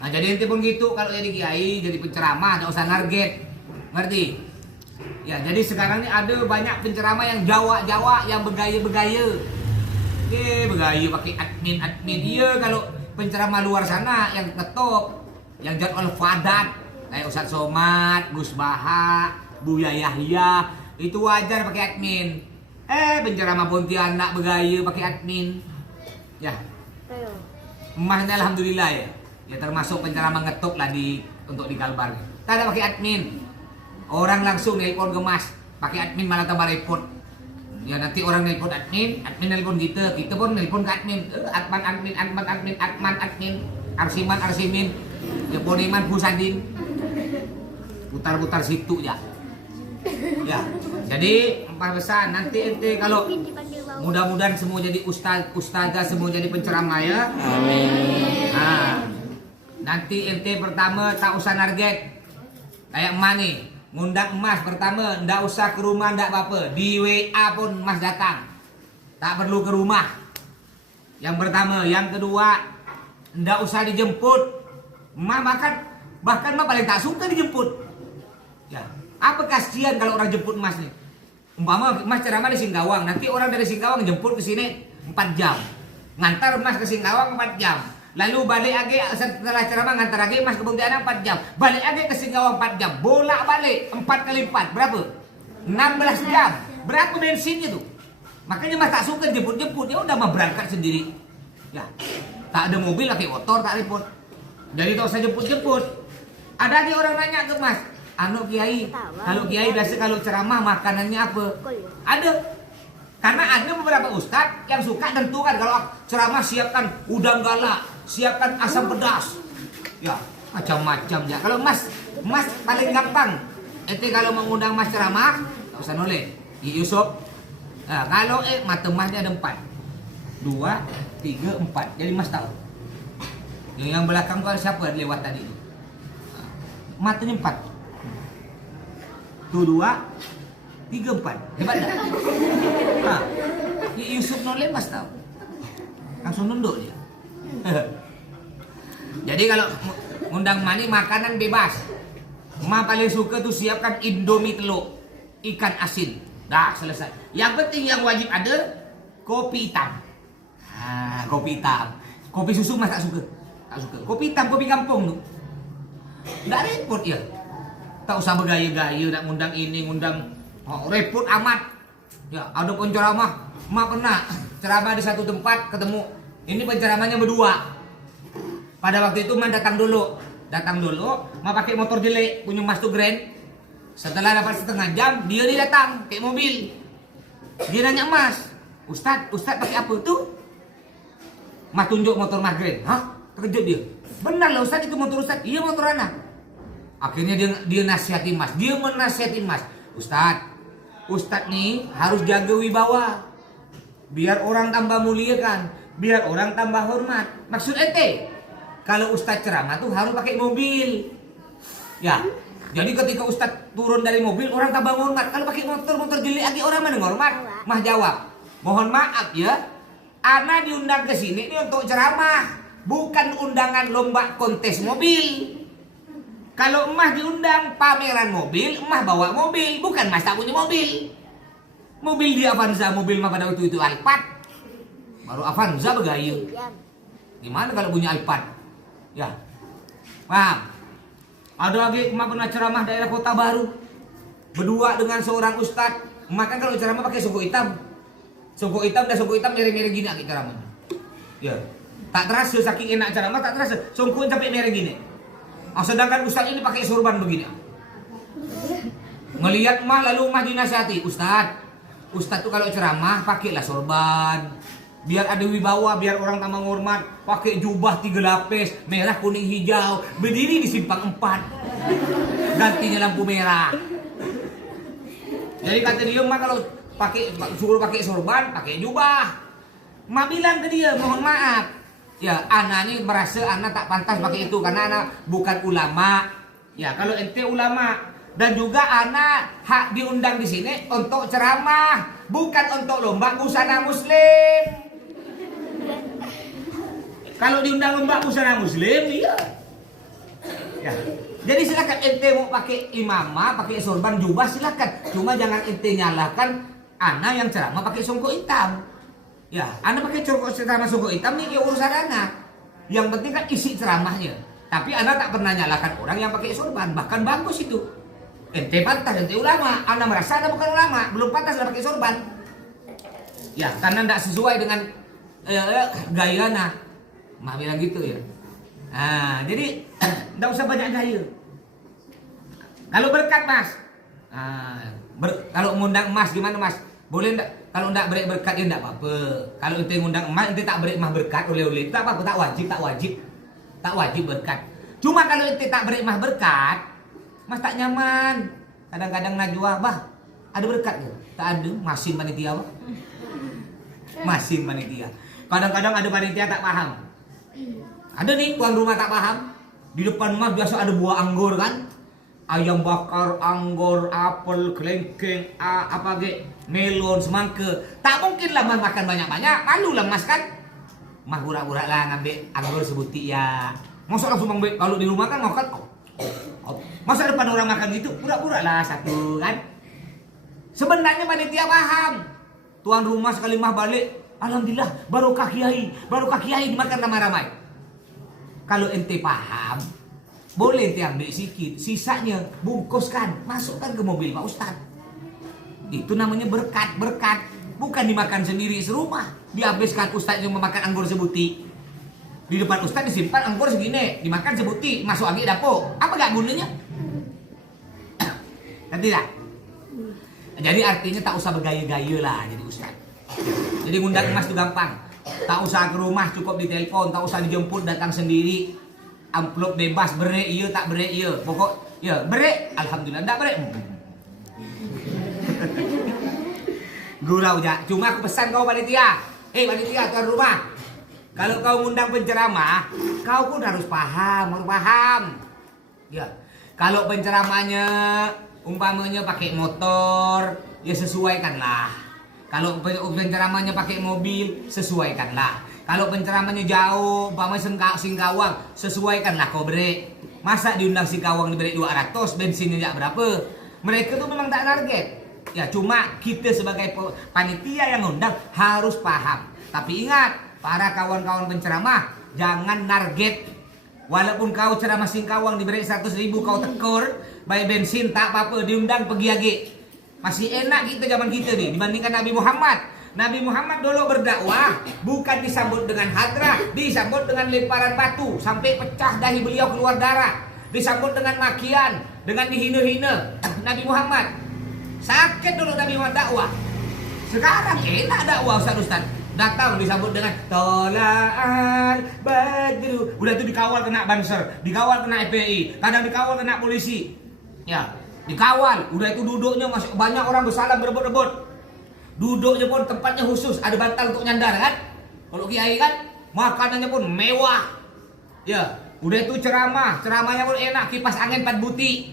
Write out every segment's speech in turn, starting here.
Nah jadi ente pun gitu kalau jadi kiai, jadi penceramah, nggak usah narget, ngerti? Ya jadi sekarang ini ada banyak penceramah yang Jawa, yang begaya-begaya. Begaya pakai admin. Iya kalau penceramah luar sana yang ketop, yang jadwal padat, kayak Ustadz Somad, Gus Baha, Buya Yahya, itu wajar pakai admin. Penceramah Pontianak begaya pakai admin. Ya. Emasnya alhamdulillah ya. Ya termasuk penceramah ngetop lah untuk di Kalbar. Tak ada pakai admin. Orang langsung nelpon ke Mas, pakai admin malah tambah repot. Ya nanti orang nelpon admin nelpon kita pun nelpon ke admin. Admin, Arsimin, ya Poniman Pusadin. Putar-putar situ ya. Ya. Jadi empat pesan nanti ente kalau mudah-mudahan semua jadi ustazah semua jadi penceramah ya. Amin. Nah, nanti ente pertama tak usah target. Kayak emak nih, ngundang emas pertama ndak usah ke rumah ndak apa-apa. Di WA pun emas datang. Tak perlu ke rumah. Yang pertama, yang kedua ndak usah dijemput. Emak bahkan emak paling tak suka dijemput. Ya, apa kasihan kalau orang jemput emas nih? Umpama emas ceramah di Singkawang, nanti orang dari Singkawang jemput ke sini 4 jam. Ngantar emas ke Singkawang 4 jam. Lalu balik lagi setelah ceramah ngantar lagi emas ke Pontianak 4 jam. Balik lagi ke Singkawang 4 jam. Bolak-balik 4 kali 4 berapa? 16 jam. Berapa bensinnya tuh? Makanya emas tak suka jemput-jemput, dia udah mau berangkat sendiri. Ya. Tak ada mobil pakai motor tak repot. Jadi tak usah jemput-jemput. Ada lagi orang nanya ke emas, Kiai, kalau Kiai biasa kalau ceramah makanannya apa? Ada. Karena ada beberapa ustadz yang suka tentukan kalau ceramah siapkan udang galak, siapkan asam pedas. Ya, macam-macam ya. Kalau Mas paling gampang. Ente kalau mengundang Mas ceramah, tak usah noleh. Yusuf. Nah, kalau mata Masnya ada 4. 2, 3, 4. Jadi Mas tahu. Yang belakang tuh siapa lewat tadi? Matanya 4. Tuh 2, 3, 4. Hebat tak? Nah, Yusuf noleh Mas tahu. Langsung nunduk dia. Jadi kalau ngundang mani makanan bebas. Ma paling suka tuh siapkan Indomie telur, ikan asin. Dah selesai. Yang penting yang wajib ada kopi hitam. Kopi hitam. Kopi susu Mas tak suka. Tak suka. Kopi hitam, kopi kampung tuh. Enggak repot ya. Tak usah bergaya-gaya nak ngundang ini, ngundang repot amat. Ya, ada penceramah, mak pernah ceramah di satu tempat ketemu. Ini penceramahnya berdua. Pada waktu itu mak datang dulu, mak pakai motor jelek, punya Mas tuh Grand. Setelah dapat setengah jam, dia datang pakai mobil. Dia nanya Mas, Ustadz pakai apa tuh? Mas tunjuk motor Mas Grand. Hah? Terkejut dia. Benar lah Ustadz, itu motor Ustadz. Iya motor anak. Akhirnya dia nasihati Mas, dia menasihati Mas. Ustadz nih harus jaga wibawa. Biar orang tambah mulia kan, biar orang tambah hormat. Maksud ente, kalau Ustadz ceramah tuh harus pakai mobil. Ya, jadi ketika Ustadz turun dari mobil, orang tambah hormat. Kalau pakai motor jelek lagi orang mana hormat? Mas jawab, mohon maaf ya, ana diundang ke sini ini untuk ceramah, bukan undangan lomba kontes mobil. Kalau emas diundang pameran mobil, emas bawa mobil, bukan Mas tak punya mobil. Mobil dia Avanza, mobil mah pada waktu itu Alphard. Baru Avanza bergaya. Gimana kalau punya Alphard? Ya. Paham? Ada lagi emak pernah ceramah daerah Kota Baru. Berdua dengan seorang ustadz. Emak kan kalau ceramah pakai songkok hitam. Songkok hitam merah-merah gini lagi ceramahnya. Ya. Tak terasa saking enak ceramah, tak terasa. Songkoknya sampai merah gini. Sedangkan ustadz ini pakai sorban begini. Ngelihat emak lalu emak dinasihati, Ustadz tuh kalau ceramah pakailah sorban, biar ada wibawa, biar orang tambah hormat. Pakai jubah 3 lapis, merah, kuning, hijau, berdiri di simpang 4, gantinya lampu merah. Jadi kata dia emak kalau suruh pakai sorban, pakai jubah. Emak bilang ke dia, mohon maaf. Ya, anak ini merasa anak tak pantas pakai itu karena anak bukan ulama. Ya, kalau ente ulama dan juga anak hak diundang di sini untuk ceramah, bukan untuk lomba busana muslim. Kalau diundang lomba busana muslim, iya. Ya. Jadi silakan ente mau pakai imamah, pakai sorban, jubah silakan. Cuma jangan ente nyalakan anak yang ceramah pakai songkok hitam. Ya, anak pakai ceramah songkok hitam nih ya urusan anak. Yang penting kan isi ceramahnya. Tapi anak tak pernah nyalakan orang yang pakai sorban, bahkan bagus itu. Ente pantas, ente ulama. Anak merasa anak bukan ulama, belum pantas lah pakai sorban. Ya, karena tidak sesuai dengan gaya anak. Mak bilang gitu ya. Nah, jadi tidak usah banyak gaya. Kalau berkat mas, kalau ngundang emas gimana mas? Boleh enggak? Kalau enggak beri berkat ya enggak apa-apa. Kalau ente ngundang emas, ente tak beri emas berkat oleh-oleh, tak apa-apa, tak wajib berkat. Cuma kalau ente tak beri emas berkat, mas tak nyaman. Kadang-kadang Najwa, bah, ada berkat ya? Tak ada, masin panitia bah. Masin panitia. Kadang-kadang ada panitia tak paham. Ada nih tuan rumah tak paham. Di depan mas biasa ada buah anggur kan? Ayam bakar, anggur, apel, kelengkeng, apa ge, melon, semangka. Tak mungkin lah mas makan banyak-banyak. Malu lah mas kan? Mas pura-pura lah ngambil anggur sebutik ya. Masa langsung ngambil, kalau di rumah kan makan. Masa depan orang makan gitu, pura-pura lah satu kan? Sebenarnya panitia paham. Tuan rumah sekali mah balik, alhamdulillah barokah kiai dimakan ramai-ramai. Kalau ente paham, boleh ente ambil sedikit, sisanya bungkuskan, masukkan ke mobil Pak Ustadz. Itu namanya berkat, bukan dimakan sendiri serumah. Dihabiskan Ustadz yang memakan anggur sebutik. Di depan Ustadz disimpan anggur segini, dimakan sebutik, masuk lagi dapur. Apa gak gunanya? Tidak. Jadi artinya tak usah bergaya-gaya lah jadi Ustadz. Jadi ngundang emas itu gampang. Tak usah ke rumah, cukup ditelepon, tak usah dijemput, datang sendiri. Amplop bebas, bere iya tak bere iya. Pokok ya bere, alhamdulillah ndak bere. Gurau aja. Cuma aku pesan kau panitia. Panitia tuan rumah. Kalau kau ngundang penceramah, kau pun harus paham. Ya. Kalau penceramahnya umpamanya pakai motor, ya sesuaikanlah. Kalau penceramahnya pakai mobil, sesuaikanlah. Kalau penceramahnya jauh, umpamanya Singkawang, sesuaikanlah kau beri. Masa diundang Singkawang diberi 200, bensinnya jak berapa? Mereka tuh memang tak target. Ya cuma kita sebagai panitia yang undang harus paham. Tapi ingat, para kawan-kawan penceramah, jangan target. Walaupun kau ceramah Singkawang diberi 100.000 kau tekor, bayar bensin tak apa-apa, diundang pergi lagi. Masih enak kita zaman kita nih dibandingkan Nabi Muhammad. Nabi Muhammad dulu berdakwah bukan disambut dengan hadrah, disambut dengan lemparan batu sampai pecah dahi beliau keluar darah, disambut dengan makian, dengan dihina-hina. Nabi Muhammad sakit dulu Nabi Muhammad dakwah. Sekarang enak dakwah Ustaz. Datang disambut dengan tola'al badru. Udah itu dikawal kena banser, dikawal kena FPI, kadang dikawal kena polisi. Ya, dikawal. Udah itu duduknya masih banyak orang bersalam berebut-rebut. Duduknya pun tempatnya khusus, ada bantal untuk nyandar kan? Kalau kiai kan makanannya pun mewah. Ya, udah itu ceramahnya pun enak, kipas angin 4 buti.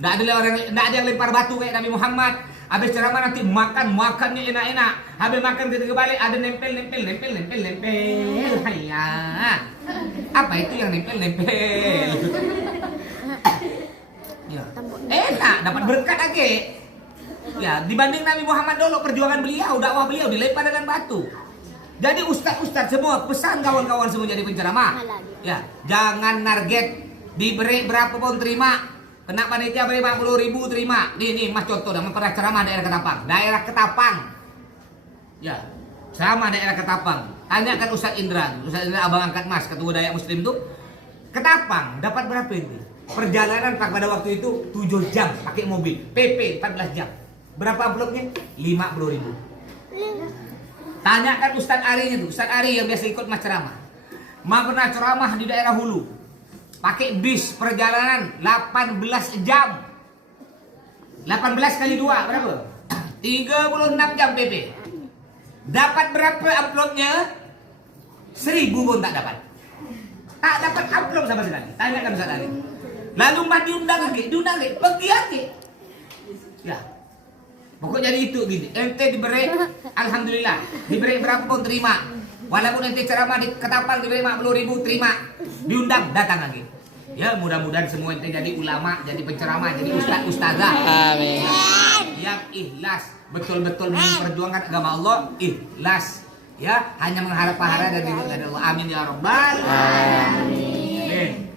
Enggak ada yang lempar batu kayak Nabi Muhammad. Habis ceramah nanti makannya enak-enak. Habis makan ketika balik ada nempel. Hayya. Apa itu yang nempel? Ya. Enak, dapat berkat lagi. Ya, dibanding Nabi Muhammad dulu perjuangan beliau, dakwah beliau dilempar dengan batu. Jadi ustaz semua pesan kawan-kawan semua jadi penceramah. Ya, jangan target diberi berapa pun terima. Kena panitia beri 50.000 terima. Nih mas contoh dah pernah ceramah daerah Ketapang. Ya, sama daerah Ketapang. Tanyakan Ustaz Indra abang angkat mas ketua Dayak Muslim tuh. Ketapang dapat berapa ini? Perjalanan pada waktu itu 7 jam pakai mobil, PP 14 jam. Berapa amplopnya? 50.000. Tanyakan Ustaz Arinya tuh, Ustaz Ari yang biasa ikut mas ceramah. Pernah ceramah di daerah Hulu. Pakai bis perjalanan 18 jam. 18 kali 2 berapa? 36 jam PP. Dapat berapa amplopnya? 1.000 pun tak dapat. Tak dapat amplop sama sekali. Tanyakan Ustaz Ari. Lalu mbak diundang lagi, pergi lagi. Ya. Pokoknya jadi itu gitu. Ente diberi, alhamdulillah, diberi berapa pun terima. Walaupun ente ceramah di Ketapang diberi 50.000 terima. Diundang datang lagi. Ya mudah-mudahan semua ente jadi ulama, jadi penceramah, jadi ustazah. Amin. Yang ikhlas, betul-betul memperjuangkan agama Allah, ikhlas. Ya, hanya mengharap pahala dari Allah. Amin ya rabbal alamin.